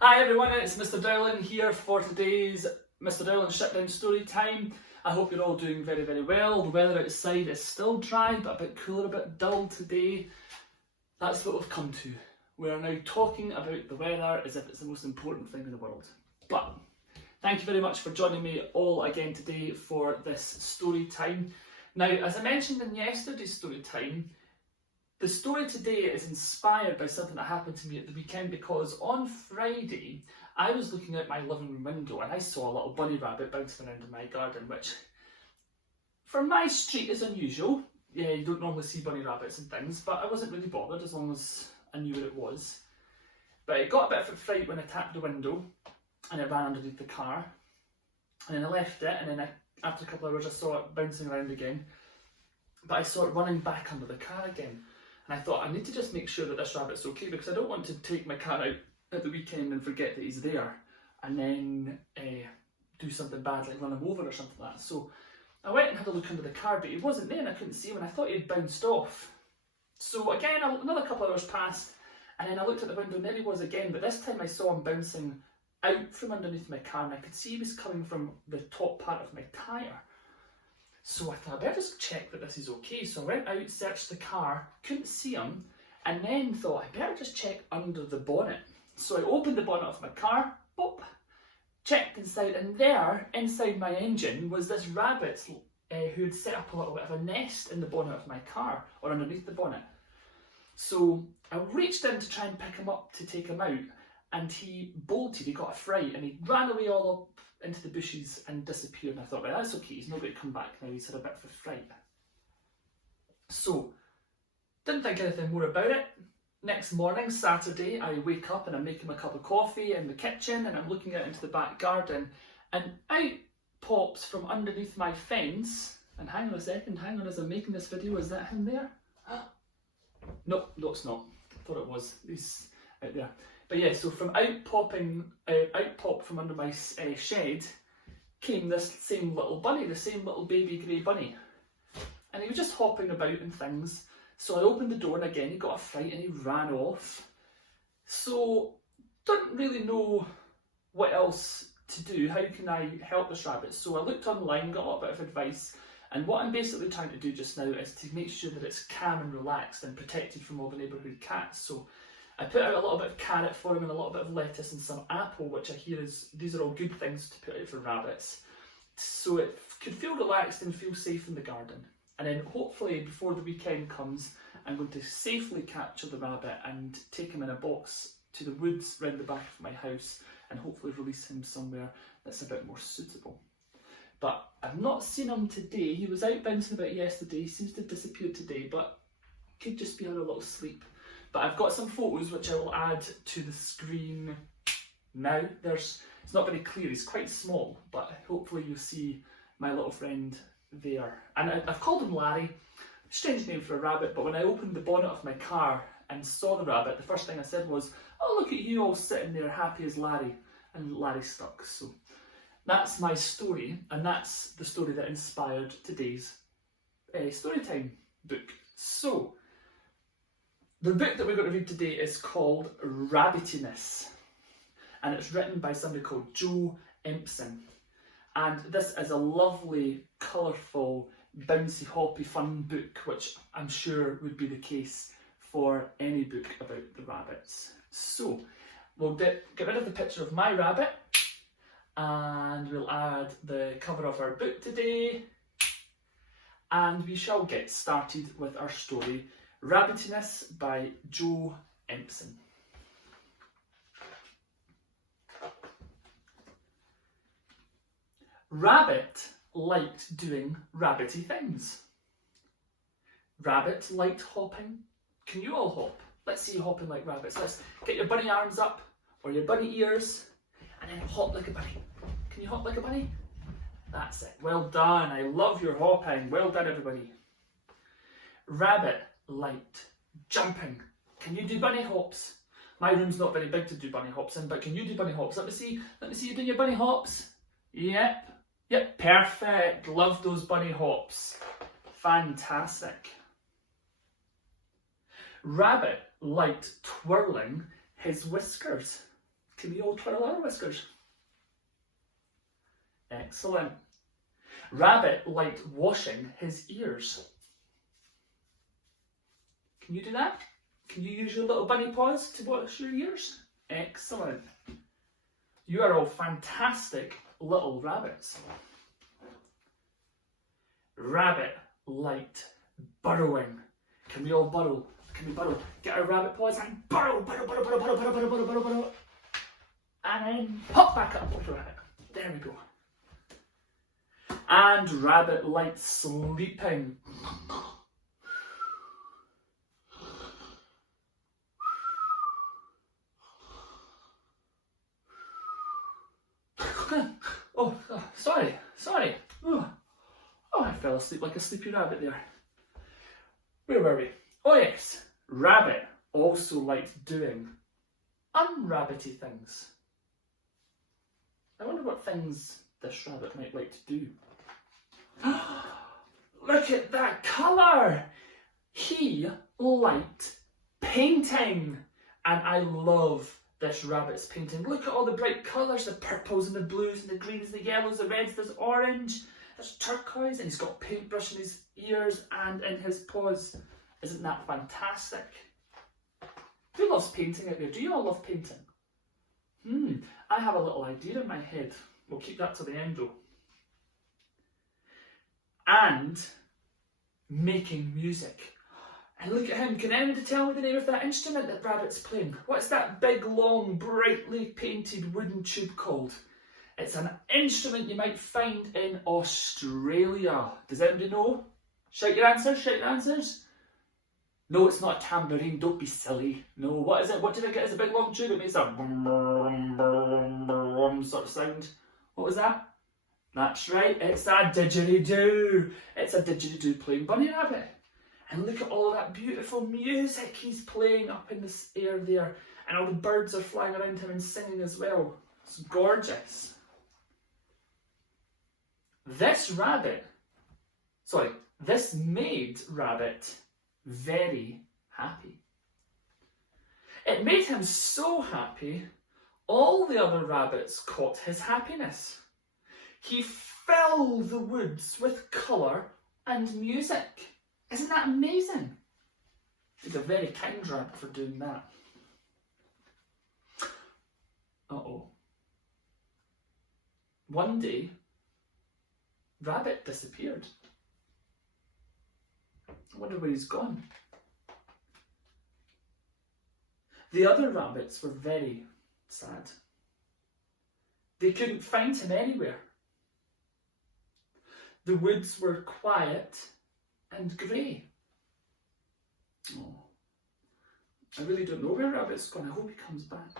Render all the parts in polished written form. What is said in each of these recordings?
Hi everyone, it's Mr. Dowling here for today's Mr. Dowling Shutdown story time. I hope you're all doing very, very well. The weather outside is still dry, but a bit cooler, a bit dull today. That's what we've come to. We are now talking about the weather as if it's the most important thing in the world. But thank you very much for joining me all again today for this story time. Now, as I mentioned in yesterday's story time, the story today is inspired by something that happened to me at the weekend, because on Friday I was looking out my living room window and I saw a little bunny rabbit bouncing around in my garden, which for my street is unusual. Yeah, you don't normally see bunny rabbits and things, but I wasn't really bothered as long as I knew what it was. But it got a bit of a fright when I tapped the window and it ran underneath the car, and then I left it, and then after a couple of hours I saw it bouncing around again, but I saw it running back under the car again. And I thought, I need to just make sure that this rabbit's okay, because I don't want to take my car out at the weekend and forget that he's there and then do something bad, like run him over or something like that. So I went and had a look under the car, but he wasn't there and I couldn't see him, and I thought he had bounced off. So again, another couple of hours passed, and then I looked at the window and there he was again, but this time I saw him bouncing out from underneath my car, and I could see he was coming from the top part of my tyre. So I thought, I better just check that this is okay. So I went out, searched the car, couldn't see him, and then thought, I better just check under the bonnet. So I opened the bonnet of my car, boop, checked inside, and there, inside my engine, was this rabbit who had set up a little bit of a nest in the bonnet of my car, or underneath the bonnet. So I reached in to try and pick him up to take him out, and he bolted, he got a fright, and he ran away all up into the bushes and disappeared. And I thought, right, that's okay, he's not going to come back now, he's had a bit of a fright. So, didn't think anything more about it. Next morning, Saturday, I wake up and I'm making my cup of coffee in the kitchen, and I'm looking out into the back garden, and out pops from underneath my fence, and hang on a second, hang on, as I'm making this video, is that him there? No, it's not. I thought it was. He's out there. But yeah, so from out pop from under my shed came this same little bunny, the same little baby grey bunny. And he was just hopping about and things. So I opened the door, and again he got a fright and he ran off. So, don't really know what else to do. How can I help this rabbit? So I looked online, got a little bit of advice. And what I'm basically trying to do just now is to make sure that it's calm and relaxed and protected from all the neighbourhood cats. So I put out a little bit of carrot for him and a little bit of lettuce and some apple, which I hear these are all good things to put out for rabbits. So it could feel relaxed and feel safe in the garden. And then hopefully before the weekend comes, I'm going to safely capture the rabbit and take him in a box to the woods round the back of my house, and hopefully release him somewhere that's a bit more suitable. But I've not seen him today. He was out bouncing about yesterday, he seems to have disappeared today, but could just be on a little sleep. But I've got some photos which I will add to the screen now. It's not very clear, he's quite small, but hopefully you'll see my little friend there. And I've called him Larry, strange name for a rabbit, but when I opened the bonnet of my car and saw the rabbit, the first thing I said was, oh, look at you all sitting there happy as Larry, and Larry stuck. So that's my story, and that's the story that inspired today's Storytime book. So, the book that we're going to read today is called Rabbityness, and it's written by somebody called Empsom. And this is a lovely, colourful, bouncy, hoppy, fun book, which I'm sure would be the case for any book about the rabbits. So, we'll get rid of the picture of my rabbit, and we'll add the cover of our book today, and we shall get started with our story, Rabbityness by Empsom. Rabbit liked doing rabbity things. Rabbit liked hopping. Can you all hop? Let's see you hopping like rabbits. Let's get your bunny arms up, or your bunny ears, and then hop like a bunny. Can you hop like a bunny? That's it. Well done. I love your hopping. Well done, everybody. Rabbit liked jumping. Can you do bunny hops? My room's not very big to do bunny hops in, but can you do bunny hops? Let me see you doing your bunny hops. Yep, perfect. Love those bunny hops. Fantastic. Rabbit liked twirling his whiskers. Can we all twirl our whiskers? Excellent. Rabbit liked washing his ears. Can you do that? Can you use your little bunny paws to wash your ears? Excellent. You are all fantastic little rabbits. Rabbit liked burrowing. Can we all burrow? Can we burrow? Get our rabbit paws and burrow, burrow, burrow, burrow, burrow, burrow, burrow, burrow, burrow, burrow. And then hop back up with rabbit. There we go. And rabbit liked sleeping. Oh, sorry. Oh, I fell asleep like a sleepy rabbit there. Where were we? Oh yes, rabbit also liked doing unrabbity things. I wonder what things this rabbit might like to do. Look at that colour! He liked painting, and I love this rabbit's painting. Look at all the bright colours, the purples and the blues and the greens, the yellows, the reds, there's orange, there's turquoise, and he's got paintbrush in his ears and in his paws. Isn't that fantastic? Who loves painting out there? Do you all love painting? I have a little idea in my head. We'll keep that to the end though. And making music. And look at him. Can anyone tell me the name of that instrument that Rabbit's playing? What's that big, long, brightly painted wooden tube called? It's an instrument you might find in Australia. Does anybody know? Shout your answers, shout your answers. No, it's not a tambourine. Don't be silly. No, what is it? What did I get as a big, long tube? It makes a sort of sound. What was that? That's right, it's a didgeridoo. It's a didgeridoo playing Bunny Rabbit. And look at all that beautiful music he's playing up in the air there. And all the birds are flying around him and singing as well. It's gorgeous. This made Rabbit very happy. It made him so happy, all the other rabbits caught his happiness. He filled the woods with colour and music. Isn't that amazing? He's a very kind rabbit for doing that. Uh-oh. One day, Rabbit disappeared. I wonder where he's gone. The other rabbits were very sad. They couldn't find him anywhere. The woods were quiet and grey. Oh, I really don't know where Rabbit's gone. I hope he comes back.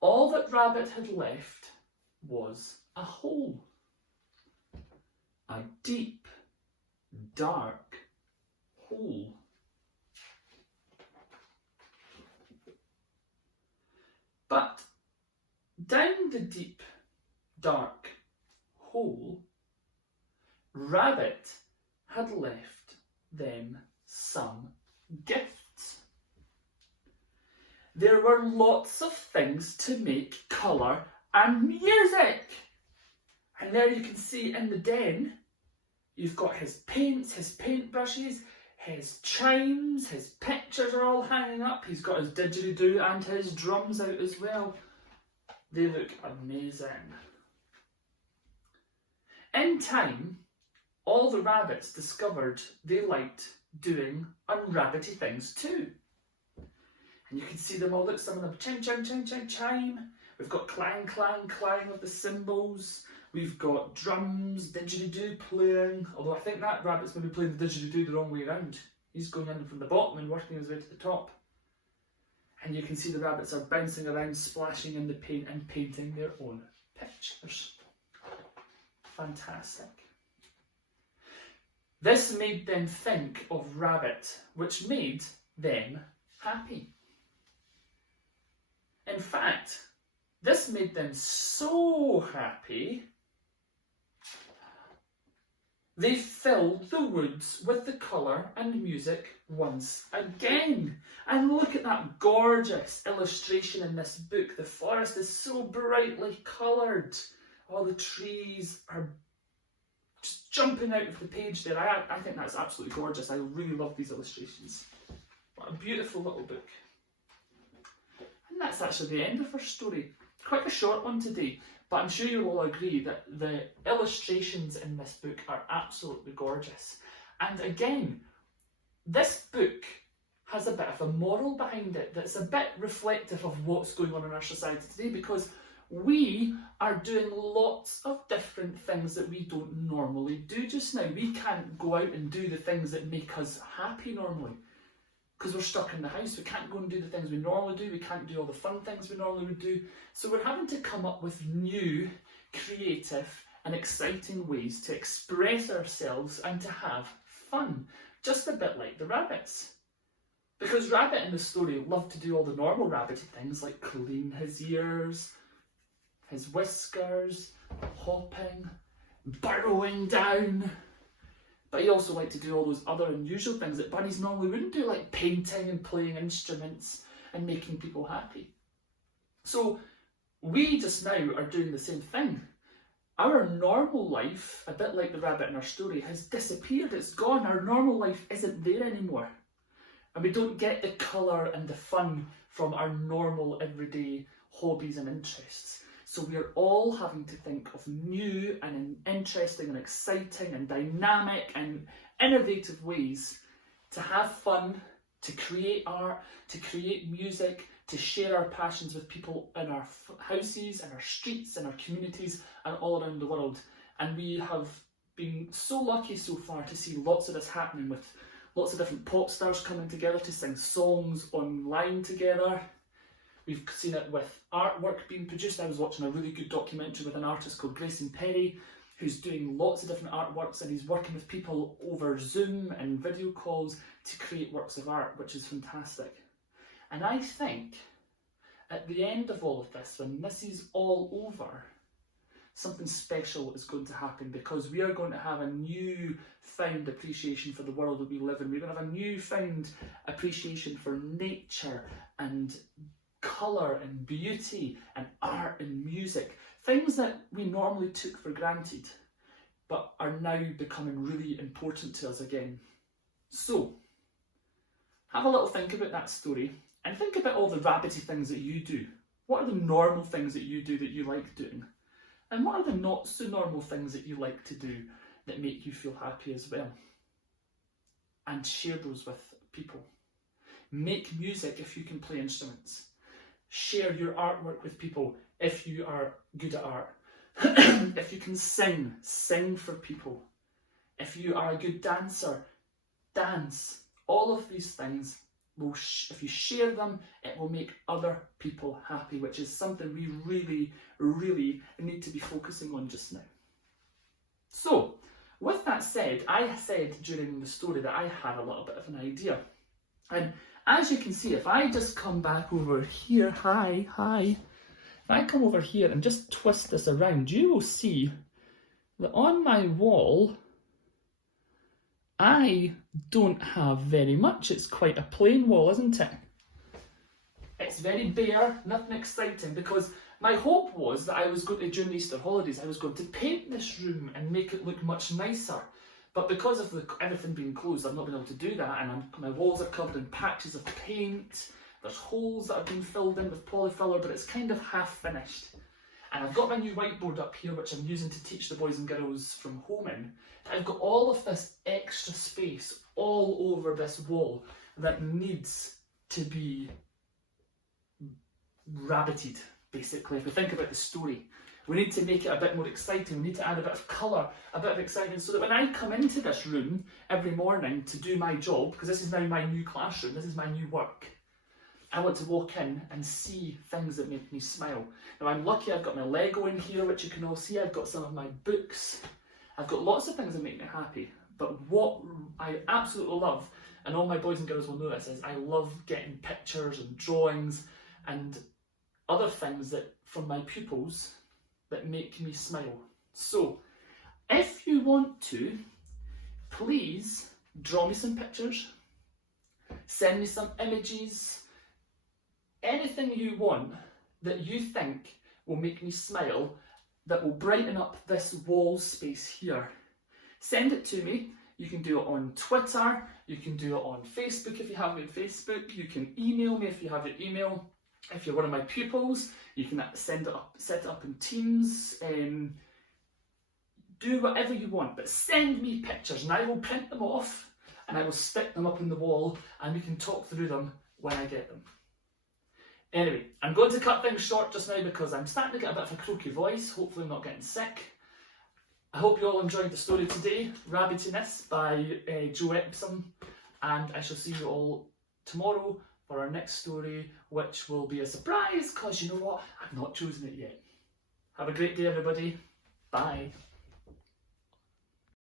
All that Rabbit had left was a hole. A deep, dark hole. But down the deep, dark hole, Rabbit had left them some gifts. There were lots of things to make colour and music. And there you can see in the den, you've got his paints, his paintbrushes, his chimes, his pictures are all hanging up. He's got his didgeridoo and his drums out as well. They look amazing. In time, all the rabbits discovered they liked doing unrabbity things too. And you can see them all. Look, some of them chime, chime, chime, chime, chime. We've got clang, clang, clang of the cymbals. We've got drums, didgeridoo playing. Although I think that rabbit's maybe playing the didgeridoo the wrong way around. He's going in from the bottom and working his way to the top. And you can see the rabbits are bouncing around, splashing in the paint and painting their own pictures. Fantastic. This made them think of Rabbit, which made them happy. In fact, this made them so happy They filled the woods with the colour and music once again. And look at that gorgeous illustration in this book. The forest is so brightly coloured. All the trees are just jumping out of the page there. I think that's absolutely gorgeous. I really love these illustrations. What a beautiful little book. And that's actually the end of our story. Quite a short one today, but I'm sure you'll all agree that the illustrations in this book are absolutely gorgeous. And again, this book has a bit of a moral behind it that's a bit reflective of what's going on in our society today, because we are doing lots of different things that we don't normally do just now. We can't go out and do the things that make us happy normally because we're stuck in the house. We can't go and do the things we normally do. We can't do all the fun things we normally would do. So we're having to come up with new, creative and exciting ways to express ourselves and to have fun. Just a bit like the rabbits. Because Rabbit in the story loved to do all the normal rabbity things like clean his ears, his whiskers, hopping, burrowing down. But he also liked to do all those other unusual things that bunnies normally wouldn't do, like painting and playing instruments and making people happy. So we just now are doing the same thing. Our normal life, a bit like the rabbit in our story, has disappeared. It's gone. Our normal life isn't there anymore. And we don't get the colour and the fun from our normal everyday hobbies and interests. So we are all having to think of new and interesting and exciting and dynamic and innovative ways to have fun, to create art, to create music, to share our passions with people in our houses, in our streets, in our communities and all around the world. And we have been so lucky so far to see lots of this happening, with lots of different pop stars coming together to sing songs online together. We've seen it with artwork being produced. I was watching a really good documentary with an artist called Grayson Perry, who's doing lots of different artworks, and he's working with people over Zoom and video calls to create works of art, which is fantastic. And I think at the end of all of this, when this is all over, something special is going to happen, because we are going to have a new found appreciation for the world that we live in. We're going to have a new found appreciation for nature and colour and beauty and art and music, things that we normally took for granted but are now becoming really important to us again. So have a little think about that story and think about all the rabbity things that you do. What are the normal things that you do that you like doing? And what are the not so normal things that you like to do that make you feel happy as well? And share those with people. Make music if you can play instruments. Share your artwork with people if you are good at art. If you can sing, sing for people. If you are a good dancer, dance. All of these things, if you share them, it will make other people happy, which is something we really, really need to be focusing on just now. So, with that said, I said during the story that I had a little bit of an idea. And as you can see, if I just come back over here, if I come over here and just twist this around, you will see that on my wall, I don't have very much. It's quite a plain wall, isn't it? It's very bare, nothing exciting, because my hope was that I was going to, during the Easter holidays, I was going to paint this room and make it look much nicer. But because of everything being closed, I've not been able to do that, and my walls are covered in patches of paint. There's holes that have been filled in with polyfiller, but it's kind of half finished. And I've got my new whiteboard up here, which I'm using to teach the boys and girls from home in. I've got all of this extra space all over this wall that needs to be rabbited, basically. If we think about the story, we need to make it a bit more exciting. We need to add a bit of colour, a bit of excitement, so that when I come into this room every morning to do my job, because this is now my new classroom, this is my new work, I want to walk in and see things that make me smile. Now I'm lucky, I've got my Lego in here, which you can all see. I've got some of my books. I've got lots of things that make me happy. But what I absolutely love, and all my boys and girls will know this, is I love getting pictures and drawings and other things that from my pupils that make me smile. So if you want to, please draw me some pictures, send me some images, anything you want that you think will make me smile, that will brighten up this wall space here. Send it to me. You can do it on Twitter, you can do it on Facebook if you have me on Facebook, you can email me if you have your email. If you're one of my pupils, you can send it up, set it up in Teams, do whatever you want, but send me pictures and I will print them off and I will stick them up on the wall and we can talk through them when I get them. Anyway, I'm going to cut things short just now because I'm starting to get a bit of a croaky voice, hopefully I'm not getting sick. I hope you all enjoyed the story today, Rabbityness by Joe Empsom, and I shall see you all tomorrow for our next story, which will be a surprise because you know what, I've not chosen it yet. Have a great day everybody, bye.